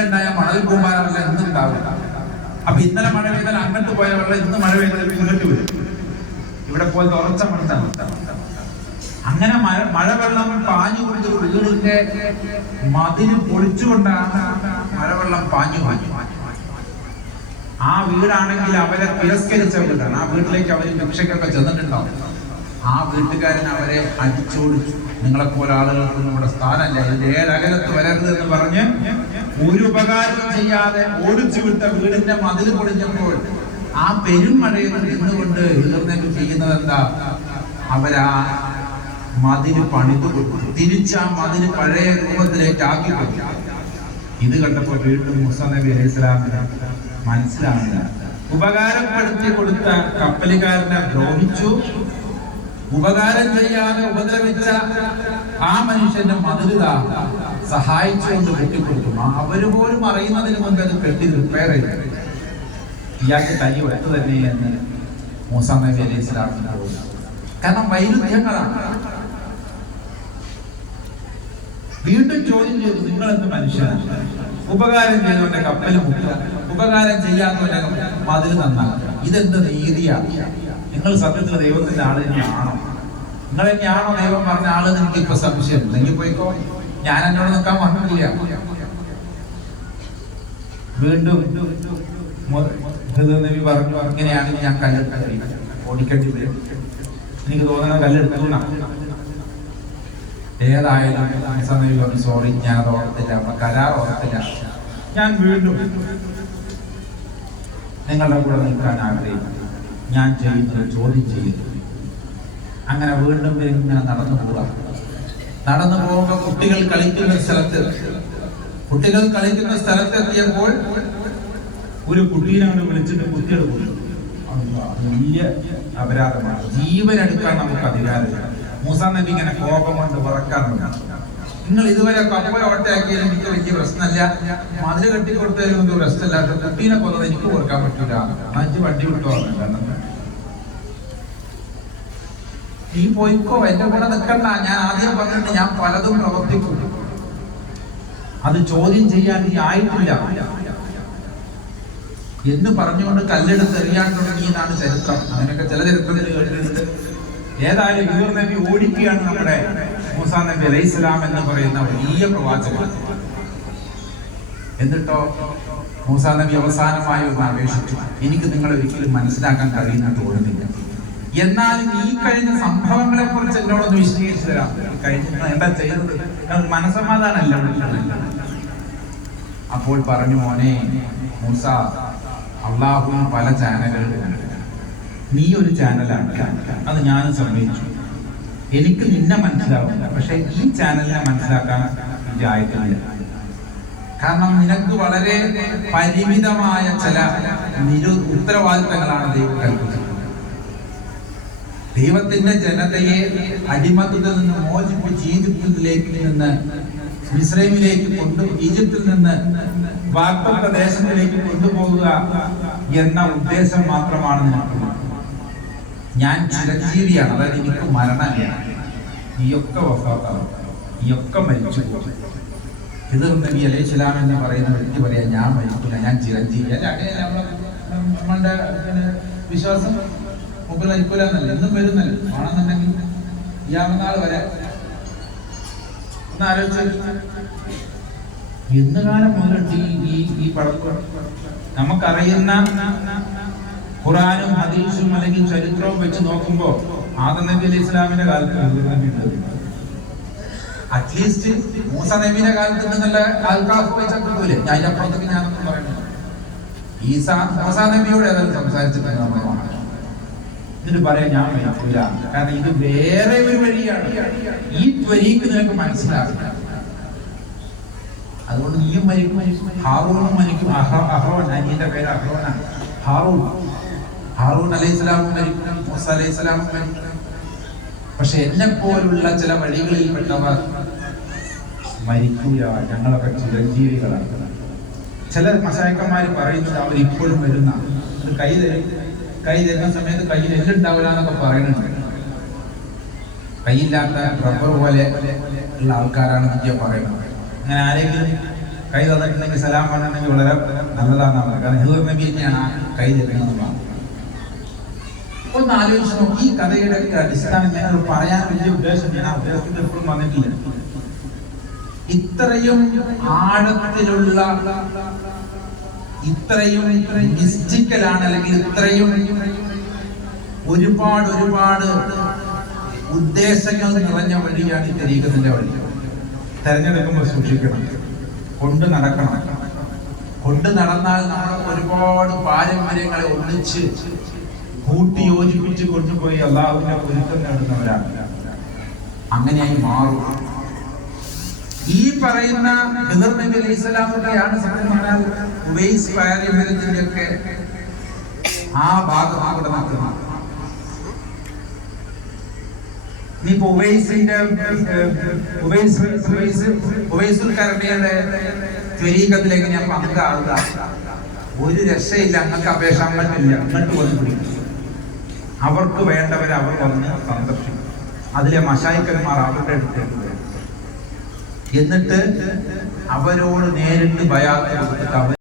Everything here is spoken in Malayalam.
ഉണ്ടായ മണൽ കൂമ്പാരമല്ല ഇന്ന് ഉണ്ടാവില്ല അപ്പൊ ഇന്നലെ മഴ പെയ്താൽ അങ്ങോട്ട് പോയ വെള്ളം ഇന്ന് മഴ പെയ്താൽ ഇങ്ങോട്ട് വരും. ഇവിടെ പോയത് ഉറച്ച മണത്താണ്. അങ്ങനെ മഴ പാഞ്ഞു കൊടുത്ത് വീടിന്റെ മതിൽ പൊളിച്ചുകൊണ്ടാണ് മഴവെള്ളം പാഞ്ഞു പാഞ്ഞു. ആ വീടാണെങ്കിൽ അവരെ തിരസ്കരിച്ച വീടാണ്. ആ വീട്ടിലേക്ക് അവർ ഭിക്ഷയ്ക്കൊക്കെ ചെന്നിട്ടുണ്ടാവും. ആ വീട്ടുകാരൻ അവരെ അടിച്ചോടിച്ചു. നിങ്ങളെ പോലെ ആളുകൾക്കൊന്നും ഇവിടെ സ്ഥാനമല്ല. ഇതിന്റെ ഏതകലത്ത് വരരുത് എന്ന് പറഞ്ഞ് ഒരു ഉപകാരം ചെയ്യാതെ ഓടിച്ചു വിട്ട വീടിന്റെ മതിൽ പൊളിഞ്ഞപ്പോൾ ആ പെരുമഴയിൽ നിന്നുകൊണ്ട് എതിർന്നേക്ക് ചെയ്യുന്നത് എന്താ? അവരാ മതിൽ പണിതു കൊടുത്തു. തിരിച്ച് ആ മതിൽ പഴയ രൂപത്തിലേക്ക് ആക്കി കൊടുത്തു. ഇത് കണ്ടപ്പോൾ വീണ്ടും മുസ നബി അലൈഹി സ്വലാമിന് മനസ്സിലാവില്ല ഉപകാരപ്പെടുത്തി കൊടുത്ത കപ്പലുകാരനെ ദ്രോഹിച്ചു. ഉപകാരം ചെയ്യാതെ ഉപദ്രവിച്ച ആ മനുഷ്യന്റെ മതിലുക സഹായിച്ചുകൊണ്ട് കെട്ടിക്കൊടുക്കും അവർ പോലും അറിയുന്നതിന് മുമ്പ് അത് കെട്ടി റിപ്പയർ ചെയ്തു. ഇയാൾക്ക് കൈ വെട്ടു തന്നെ എന്ന് മൂസ നബി അലൈഹി സ്വലാമിന് കാരണം വൈരുദ്ധ്യങ്ങളാണ്. വീണ്ടും ചോദ്യം ചെയ്തു നിങ്ങൾ എന്ത് മനുഷ്യനാണ്? ഉപകാരം ചെയ്തവന്റെ കപ്പൽ മുട്ടുക ഉപകാരം ചെയ്യാത്തവന്റെ മതിൽ നന്നാക്കുക. ഇതെന്ത് നീതിയാണ്? നിങ്ങൾ സത്യത്തിൽ ദൈവത്തിന്റെ ആൾ തന്നെയാണോ നിങ്ങൾ തന്നെയാണോ ദൈവം പറഞ്ഞ ആൾ എനിക്ക് ഇപ്പൊ സംശയം. ഉണ്ടെങ്കിൽ പോയിക്കോ. ഞാൻ എന്നോട് നിൽക്കാൻ പറഞ്ഞില്ല വീണ്ടും നബി പറഞ്ഞു ഇങ്ങനെയാണെങ്കിൽ ഞാൻ കല്ലെടുക്കാൻ ഓടിക്കേണ്ടി വരും. എനിക്ക് തോന്നുന്ന കല്ലെടുക്കണം ഏതായാലും സമയം സോറി ഞാൻ അത് ഓർത്തില്ല. അപ്പൊ കരാർ ഓർത്തില്ല. ഞാൻ വീണ്ടും നിങ്ങളുടെ കൂടെ നിൽക്കാൻ ആഗ്രഹിക്കുന്നു. ഞാൻ ചെയ്യുന്നത് ചോദ്യം ചെയ്യുന്നു അങ്ങനെ വീണ്ടും ഇങ്ങനെ നടന്നു പോവാ. നടന്നു പോകുമ്പോൾ കുട്ടികൾ കളിക്കുന്ന സ്ഥലത്ത് കുട്ടികൾ കളിക്കുന്ന സ്ഥലത്തെത്തിയപ്പോൾ ഒരു കുട്ടീനാണ് അങ്ങോട്ട് വിളിച്ചിട്ട് കുത്തിയെടുക്കുന്നത് വലിയ അപരാധമാണ്. ജീവൻ എടുക്കാൻ നമുക്ക് അധികാരമില്ല. മൂസാ നബി ഇങ്ങനെ കോപം കൊണ്ട് പറക്കാറുണ്ട് നിങ്ങൾ ഇതുവരെ കപ്പൽ ഓട്ടയാക്കിയാലും എനിക്ക് വലിയ പ്രശ്നമല്ല. മതിൽ കെട്ടി കൊടുത്തതിലും ഒന്നും പ്രശ്നമില്ല കുട്ടീനെ കൊന്നത് എനിക്ക് കൊടുക്കാൻ പറ്റില്ല അഞ്ച് വണ്ടി വിട്ടു നീ പോയിക്കോ എന്റെ കൂടെ നിൽക്കണ്ട. ഞാൻ ആദ്യം പറഞ്ഞിട്ട് ഞാൻ പലതും പ്രവർത്തിക്കും. അത് ചോദ്യം ചെയ്യാൻ നീ ആയിട്ടില്ല. എന്ന് പറഞ്ഞുകൊണ്ട് കല്ലെടുത്ത് എറിയാൻ തുടങ്ങിയതാണ് ചരിത്രം. അങ്ങനെയൊക്കെ ചില ചരിത്രത്തിൽ കേട്ടിട്ടുണ്ട്. ഏതായാലും യൂർ നബി ഓടിക്കുകയാണ് നമ്മുടെ മൂസാ നബി അലൈഹി എന്ന് പറയുന്ന വലിയ പ്രവാചകൻ. എന്നിട്ടോ മൂസാ നബി അവസാനമായി ഒന്ന് അപേക്ഷിച്ചു. എനിക്ക് നിങ്ങൾ ഒരിക്കലും മനസ്സിലാക്കാൻ കഴിയുന്ന തോന്നുന്നില്ല. എന്നാലും ഈ കഴിഞ്ഞ സംഭവങ്ങളെ കുറിച്ച് എന്നോടൊന്ന് വിശദീകരിച്ചു തരാം. കഴിഞ്ഞ എന്താ ചെയ്തത്? മനസമാധാനമല്ല അപ്പോൾ പറഞ്ഞു മോനെ മൂസ അള്ളാഹു പല ചാനലുകൾ നീ ഒരു ചാനലാണ്. അത് ഞാനും സമ്മതിച്ചു എനിക്ക് നിന്നെ മനസ്സിലാവില്ല പക്ഷെ ഈ ചാനലിനെ മനസ്സിലാക്കാൻ ആയിട്ടില്ല. കാരണം നിനക്ക് വളരെ പരിമിതമായ ചില നിരു ഉത്തരവാദിത്തങ്ങളാണ് ദൈവം കൽപ്പിച്ചത്. ദൈവത്തിന്റെ ജനതയെ അടിമത്തത്തിൽ നിന്ന് മോചിപ്പിച്ച് ഈജിപ്തിലേക്ക് നിന്ന് ഇസ്രൈമിലേക്ക് കൊണ്ട് ഈജിപ്തിൽ നിന്ന് വാഗ്ദത്ത ദേശത്തിലേക്ക് കൊണ്ടുപോകുക എന്ന ഉദ്ദേശം മാത്രമാണ് നിനക്കുള്ളത്. ഞാൻ ചിരഞ്ജീവിയാണ്. അതായത് എനിക്ക് മരണമില്ല ഈ ഒക്കെ മരിച്ചു പോകും. ഇത് നബി അലൈഹി സ്വലാം എന്ന് പറയുന്ന വ്യക്തി പറയാ ഞാൻ മരിക്കില്ല. ഞാൻ ചിരഞ്ജീവി. അല്ല നമ്മളുടെ വിശ്വാസം മുമ്പിൽ മരിക്കൂല എന്നല്ല. എന്നും വരുന്നല്ല. ആണെന്നുണ്ടെങ്കിൽ ഇയാമനാൾ വരെ. ഒന്ന് ആലോചിച്ച് ഇന്ന് കാലം മുതലുണ്ട് ഈ ഈ ഈ പടക്കം നമുക്കറിയുന്ന ഖുറാനും ഹദീസും അല്ലെങ്കിൽ ചരിത്രവും വെച്ച് നോക്കുമ്പോൾ ആദം നബി അലൈഹി ഇസ്ലാമിന്റെ കാലത്ത് അറ്റ്ലീസ്റ്റ് മൂസ നബിയുടെ കാലത്ത് നല്ല ആൽക്കാഫ് വെച്ചാൽ ഞാൻ അപ്പുറത്തേക്ക് ഞാനൊന്നും പറയുന്നത് ഈസ മൂസ നബിയോട് ഏതായാലും സംസാരിച്ചിട്ടുണ്ട് നമ്മൾ കാണാം. എന്നിട്ട് പറയാം ഞാൻ മരിക്കൂല കാരണം ഇത് വേറെ ഒരു വഴിയാണ്. ഈ ത്വരീക്ക് നിനക്ക് മനസ്സിലാക്കുക അതുകൊണ്ട് നീയും മരിക്കും. ഹാറൂണും മരിക്കും. അഹ- അഹ്റോൻ അനിയന്റെ പേര് അഹ്റോനാണ്. ഹാറൂൺ. ഹാറൂൺ അലൈഹി മരിക്കണം മൂസ അലൈഹി സ്വലാമും മരിക്കണം പക്ഷെ എന്നെ പോലുള്ള ചില വഴികളിൽ പെട്ടവർ മരിക്കുക ഞങ്ങളൊക്കെ ചിരഞ്ജീവികളാണ്. ചില മസായക്കന്മാർ പറയുന്നത് അവർ ഇപ്പോഴും വരുന്ന അത് കൈ തരും കൈ തരുന്ന സമയത്ത് കയ്യിൽ എല്ലുണ്ടാവില്ല എന്നൊക്കെ പറയുന്നുണ്ട്. കൈയില്ലാത്ത റബ്ബർ പോലെ ഉള്ള ആൾക്കാരാണ് വിദ്യ പറയുന്നത്. അങ്ങനെ ആരെങ്കിലും കൈ തന്നിട്ടുണ്ടെങ്കിൽ സലാം പറഞ്ഞിട്ടുണ്ടെങ്കിൽ വളരെ നല്ലതാണ് കാരണം ഹിദൂർ നബി തന്നെയാണ് കൈ തരുന്നത്. ഒന്ന് ആലോചിച്ച് നോക്കി. ഈ കഥയുടെ അടിസ്ഥാനം ഞാൻ അത് പറയാൻ വലിയ ഉദ്ദേശം ഞാൻ അദ്ദേഹത്തിന്റെ എപ്പോഴും വന്നിട്ടില്ല. ഇത്രയും ആഴത്തിലുള്ള ഇത്രയും മിസ്റ്റിക്കലാണ് അല്ലെങ്കിൽ ഇത്രയും ഒരുപാട് ഒരുപാട് ഉദ്ദേശങ്ങൾ നിറഞ്ഞ വഴിയാണ് ഈ തെരീകത്തിന്റെ വഴി. തെരഞ്ഞെടുക്കുമ്പോൾ സൂക്ഷിക്കണം. കൊണ്ട് നടക്കണം. കൊണ്ട് നടന്നാൽ നമ്മൾ ഒരുപാട് പാരമ്പര്യങ്ങളെ ഒന്നിച്ച് കൂട്ടി യോജിപ്പിച്ച് കൊണ്ടുപോയി അള്ളാഹുവിനെ പൊരുത്തം നേടുന്നവരാണ് അങ്ങനെയായി മാറും. ഈ പറയുന്ന ഖിദർ നബി പറഞ്ഞാൽ ഉവൈസ് ആ ഭാഗം അവിടെ നടക്കുന്നത്. ഉവൈസ് ഉവൈസ് എങ്ങനെയാ പങ്കാവുക ഒരു രക്ഷയില്ല അങ്ങക്ക് അപേക്ഷ അങ്ങോട്ടില്ല അങ്ങോട്ട് വന്നു പിടിക്കും. അവർക്ക് വേണ്ടവരെ അവർ വന്ന് സന്ദർശിക്കും അതിലെ മഷായിക്കന്മാർ അവരുടെ അടുത്തേക്ക് എന്നിട്ട് അവരോട് നേരിട്ട് ഭയാത്ത അവർ